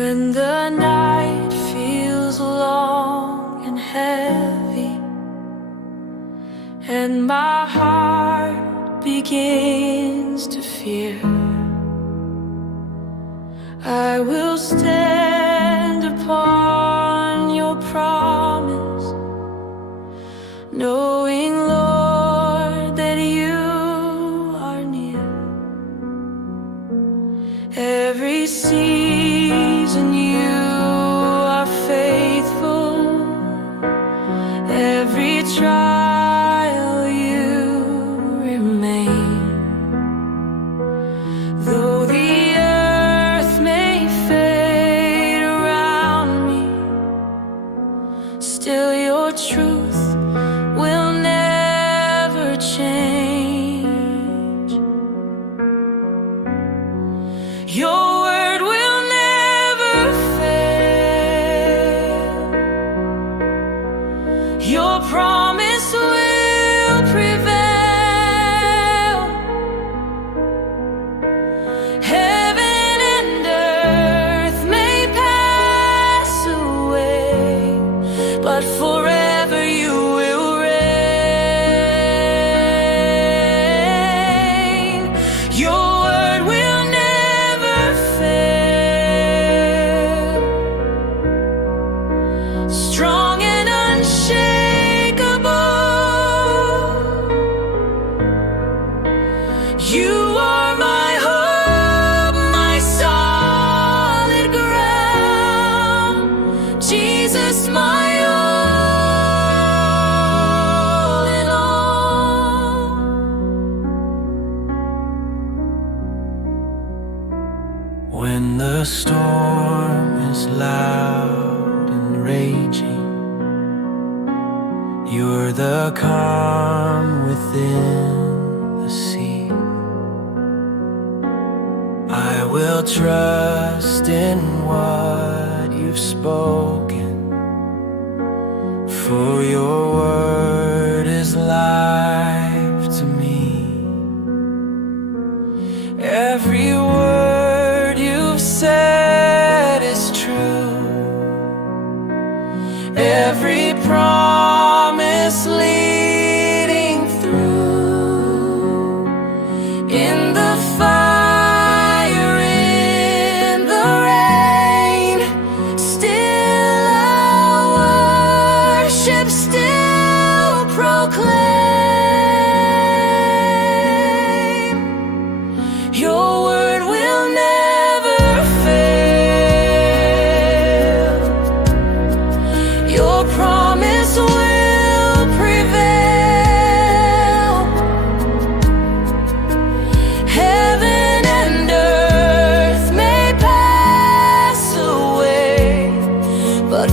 When the night feels long and heavy, and my heart begins to fear, I will stand upon your promise, knowing, Lord, that you are near. Every season you are faithful, every trial you remain. Though the earth may fade around me, still your truth will never change. Your word will never fail. Your promise will prevail. Heaven and earth may pass away, but forever you will reign. Your word will never fail. Strong and unshakable, you are my hope, my solid ground. Jesus, my all in all. When the storm is loud and raging, you're the calm within the sea. I will trust in what you've spoken, for your word is life to me. Every word you've said is true, every promise leading through. In the fire, in the rain, still I'll worship, still proclaim. Your word will never fail. Your promise will prevail. Heaven and earth may pass away, but